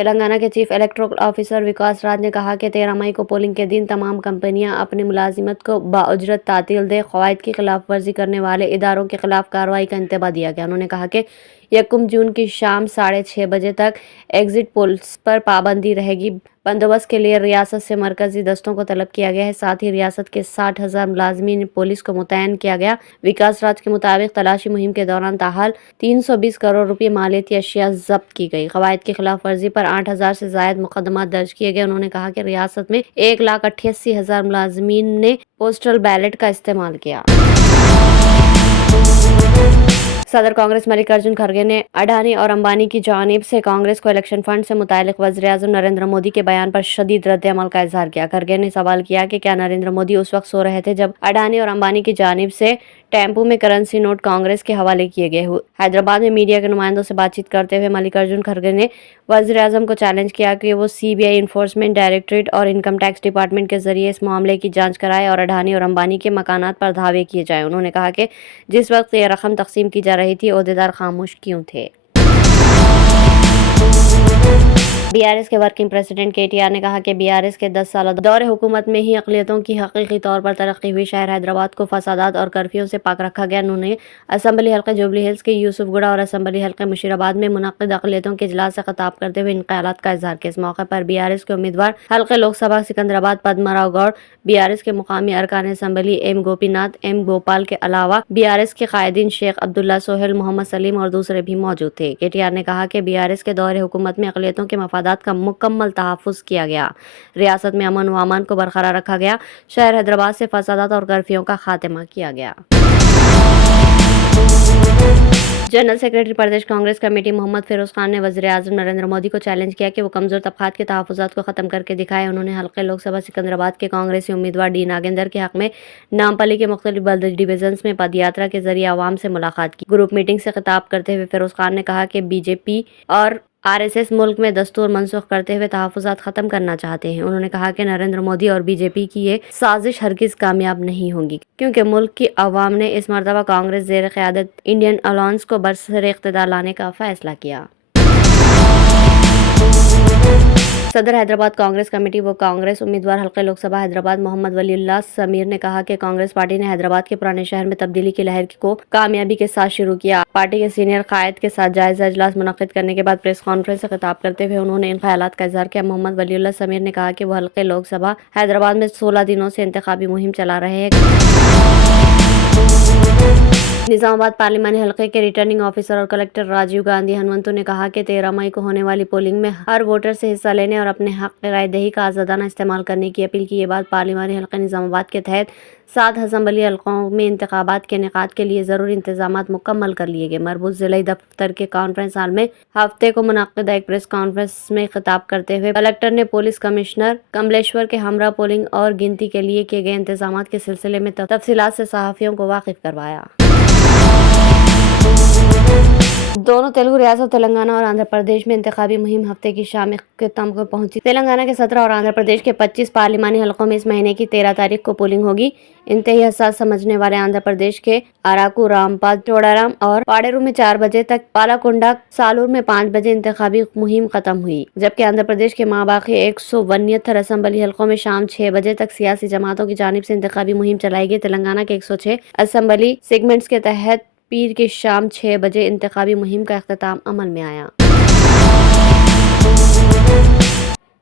تلنگانہ کے chief electoral officer وکاس راج نے کہا کہ 13 مئی کو پولنگ کے دن تمام کمپنیاں اپنی ملازمت کو باجرت تعطیل دیں۔ قواعد کی خلاف ورزی کرنے والے اداروں کے خلاف کارروائی کا انتباہ دیا گیا۔ انہوں نے کہا کہ 1 جون کی شام 6:30 بجے تک ایگزٹ پولز پر پابندی رہے گی۔ بندوبست کے لیے ریاست سے مرکزی دستوں کو طلب کیا گیا ہے، ساتھ ہی ریاست کے 60,000 ملازمین پولیس کو متعین کیا گیا۔ وکاس راج کے مطابق تلاشی مہم کے دوران تاحال 320 کروڑ روپے مالیتی اشیاء ضبط کی گئی۔ قواعد کی خلاف ورزی پر 8,000 سے زائد مقدمات درج کیے گئے۔ انہوں نے کہا کہ ریاست میں 1,88,000 ملازمین نے پوسٹل بیلٹ کا استعمال کیا۔ صدر کانگریس ملک ارجن کھڑگے نے اڈانی اور امبانی کی جانب سے کانگریس کو الیکشن فنڈ سے متعلق وزیر اعظم نریندر مودی کے بیان پر شدید رد عمل کا اظہار کیا۔ کھڑگے نے سوال کیا کہ کیا نریندر مودی اس وقت سو رہے تھے جب اڈانی اور امبانی کی جانب سے ٹیمپو میں کرنسی نوٹ کانگریس کے حوالے کیے گئے؟ حیدرآباد میں میڈیا کے نمائندوں سے بات چیت کرتے ہوئے ملک ارجن کھڑگے نے وزیر اعظم کو چیلنج کیا کہ وہ CBI انفورسمنٹ ڈائریکٹوریٹ اور انکم ٹیکس ڈپارٹمنٹ کے ذریعے اس معاملے کی جانچ کرائے اور اڈانی اور امبانی کے مکانات پر دھاوے کیے جائیں۔ انہوں نے کہا کہ جس وقت یہ رقم تقسیم کی جا رہی تھی عہدیدار خاموش کیوں تھے؟ BRS کے ورکنگ پریزیڈنٹ KTR نے کہا کہ BRS کے 10 سالہ دور حکومت میں ہی اقلیتوں کی حقیقی طور پر ترقی ہوئی۔ شہر حیدرآباد کو فسادات اور کرفیو سے پاک رکھا گیا۔ انہوں نے اسمبلی حلقہ جوبلی ہلز کے یوسف گڑھ اور اسمبلی حلقہ مشیرآباد میں منعقد اقلیتوں کے اجلاس سے خطاب کرتے ہوئے ان خیالات کا اظہار کیا۔ اس موقع پر BRS کے امیدوار حلقہ لوک سبھا سکندرآباد پدما راؤ گوڑ، BRS کے مقامی ارکان assembly M Gopi Nath, M Gopal کے علاوہ BRS کے قائدین شیخ عبداللہ سہیل، محمد سلیم اور دوسرے بھی موجود تھے۔ KTR نے کہا کہ BRS کے دور حکومت میں اقلیتوں کے مفادات کا مکمل تحفظ کیا گیا، ریاست میں امن و امان کو برقرار رکھا گیا، شہر حیدرآباد سے فسادات اور کرفیو کا خاتمہ کیا گیا۔ General secretary Pradesh Congress committee Mohammad Feroz Khan نے وزیر اعظم نریندر مودی کو چیلنج کیا کہ وہ کمزور طبقات کے تحفظات کو ختم کر کے دکھائے۔ انہوں نے حلقہ لوک سبھا سکندرآباد کے کانگریسی امیدوار ڈی ناگیندر کے حق میں نامپلی کے مختلف بلدی ڈویژنز میں پد یاترا کے ذریعے عوام سے ملاقات کی۔ گروپ میٹنگ سے خطاب کرتے ہوئے فیروز خان نے کہا کہ BJP اور RSS ملک میں دستور منسوخ کرتے ہوئے تحفظات ختم کرنا چاہتے ہیں۔ انہوں نے کہا کہ نریندر مودی اور BJP کی یہ سازش ہرگز کامیاب نہیں ہوگی، کیونکہ ملک کی عوام نے اس مرتبہ کانگریس زیر قیادت انڈین الائنس کو برسر اقتدار لانے کا فیصلہ کیا۔ صدر حیدرآباد کانگریس کمیٹی و کانگریس امیدوار حلقہ لوک سبھا حیدرآباد محمد ولی اللہ سمیر نے کہا کہ کانگریس پارٹی نے حیدرآباد کے پرانے شہر میں تبدیلی کی لہر کو کامیابی کے ساتھ شروع کیا۔ پارٹی کے سینئر قائد کے ساتھ جائزہ اجلاس منعقد کرنے کے بعد پریس کانفرنس سے خطاب کرتے ہوئے انہوں نے ان خیالات کا اظہار کیا۔ محمد ولی اللہ سمیر نے کہا کہ وہ حلقہ لوک سبھا حیدرآباد میں 16 دنوں سے انتخابی مہم چلا رہے ہیں۔ نظام آباد پارلیمانی حلقے کے ریٹرننگ آفیسر اور کلکٹر راجیو گاندھی ہنمنتو نے کہا کہ 13 مئی کو ہونے والی پولنگ میں ہر ووٹر سے حصہ لینے اور اپنے حق رائے دہی کا آزادانہ استعمال کرنے کی اپیل کی۔ یہ بات پارلیمانی حلقہ نظام آباد کے تحت 7 اسمبلی حلقوں میں انتخابات کے انعقاد کے لیے ضروری انتظامات مکمل کر لیے گئے۔ مربوط ضلعی دفتر کے کانفرنس ہال میں ہفتے کو منعقدہ ایک پریس کانفرنس میں خطاب کرتے ہوئے کلکٹر نے پولیس کمشنر کملیشور کے ہمراہ پولنگ اور گنتی کے لیے کیے گئے انتظامات کے سلسلے میں تفصیلات سے صحافیوں کو واقف کروایا۔ دونوں تلگو ریاست تلنگانہ اور آندھرا پردیش میں انتخابی مہم ہفتے کی شام اختتام کو پہنچی۔ تلنگانہ کے 17 اور آندھرا پردیش کے 25 پارلیمانی حلقوں میں اس مہینے کی 13 تاریخ کو پولنگ ہوگی۔ انتہائی حساس سمجھنے والے آندھرا پردیش کے اراکو، رامپال، چوڑارام اور پاڈیرو میں 4 بجے تک، پالاکونڈا، سالور میں 5 بجے انتخابی مہم ختم ہوئی، جبکہ آندھرا پردیش کے ماباقی 169 اسمبلی حلقوں میں شام 6 بجے تک سیاسی جماعتوں کی جانب سے انتخابی مہم چلائی گئی۔ تلنگانہ کے 106 اسمبلی سیگمنٹس کے تحت پیر کی شام 6 بجے انتخابی مہم کا اختتام عمل میں آیا۔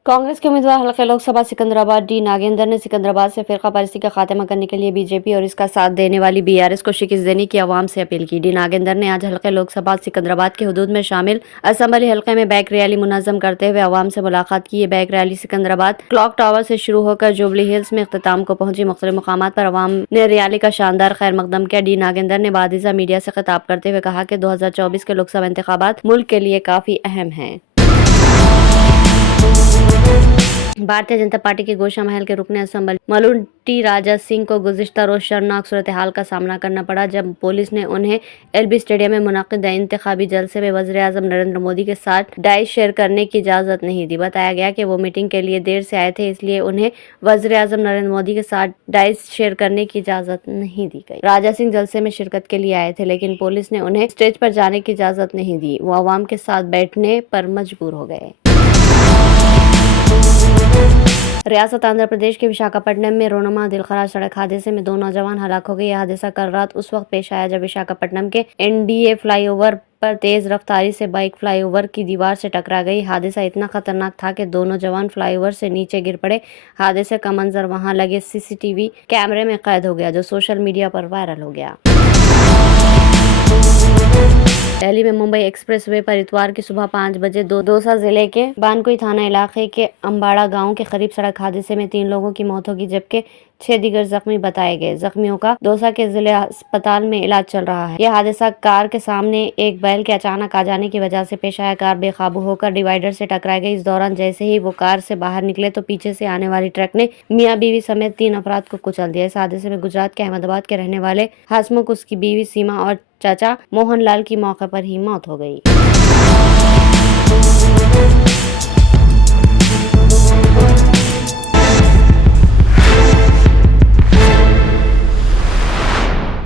کانگریس کے امیدوار حلقہ لوک سبھا سکندرآباد ڈی ناگیندر نے سکندرآباد سے فرقہ پرستی کا خاتمہ کرنے کے لیے BJP اور اس کا ساتھ دینے والی BRS کو شکست دینے کی عوام سے اپیل کی۔ ڈی ناگیندر نے آج حلقہ لوک سبھا سکندرآباد کے حدود میں شامل اسمبلی حلقے میں بائک ریلی منظم کرتے ہوئے عوام سے ملاقات کی۔ یہ bike rally Secunderabad clock tower سے شروع ہو کر جوبلی ہلز میں اختتام کو پہنچی۔ مختلف مقامات پر عوام نے ریلی کا شاندار خیر مقدم کیا۔ ڈی ناگیندر نے بعدازاں میڈیا سے خطاب کرتے ہوئے کہا کہ 2024 کے لوک سبھا انتخابات ملک کے لیے کافی اہم ہیں۔ بھارتیہ جنتا پارٹی کے گوشہ محل کے رکن اسمبلی ملون ٹی راجا سنگھ کو گزشتہ روز شرمناک صورتحال کا سامنا کرنا پڑا جب پولیس نے انہیں LB اسٹیڈیم میں منعقدہ انتخابی جلسے میں وزیر اعظم نریندر مودی کے ساتھ ڈائس شیئر کرنے کی اجازت نہیں دی۔ بتایا گیا کہ وہ میٹنگ کے لیے دیر سے آئے تھے، اس لیے انہیں وزیر اعظم نریندر مودی کے ساتھ ڈائس شیئر کرنے کی اجازت نہیں دی گئی۔ راجا سنگھ جلسے میں شرکت کے لیے آئے تھے، لیکن پولیس نے انہیں اسٹیج پر جانے کی اجازت نہیں دی۔ وہ عوام کے ساتھ بیٹھنے پر مجبور ہو گئے۔ ریاست آندھرا پردیش کے وشاکھاپٹنم میں رونما دلخراش سڑک حادثے میں 2 نوجوان ہلاک ہو گئے۔ یہ حادثہ کل رات اس وقت پیش آیا جب وشاکھاپٹنم کے NDA فلائی اوور پر تیز رفتاری سے بائک فلائی اوور کی دیوار سے ٹکرا گئی۔ حادثہ اتنا خطرناک تھا کہ 2 نوجوان فلائی اوور سے نیچے گر پڑے۔ حادثے کا منظر وہاں لگے CCTV کیمرے میں قید ہو گیا، جو سوشل میڈیا پر وائرل ہو گیا۔ دہلی میں ممبئی ایکسپریس وے پر اتوار کی صبح 5 بجے دوسا ضلع کے بانکوئی تھانہ علاقے کے امباڑہ گاؤں کے قریب سڑک حادثے میں 3 لوگوں کی موت ہوگی جبکہ 6 دیگر زخمی بتائے گئے۔ زخمیوں کا دوسا کے ضلع اسپتال میں علاج چل رہا ہے۔ یہ حادثہ کار کے سامنے ایک بیل کے اچانک آ جانے کی وجہ سے پیش آیا۔ کار بے قابو ہو کر ڈیوائیڈر سے ٹکرائی گئی۔ اس دوران جیسے ہی وہ کار سے باہر نکلے تو پیچھے سے آنے والی ٹرک نے میاں بیوی سمیت 3 افراد کو کچل دیا۔ اس حادثے میں گجرات کے احمد آباد کے رہنے والے ہسمکھ، اس کی بیوی سیما اور چچا موہن لال کی موقع پر ہی موت ہو گئی۔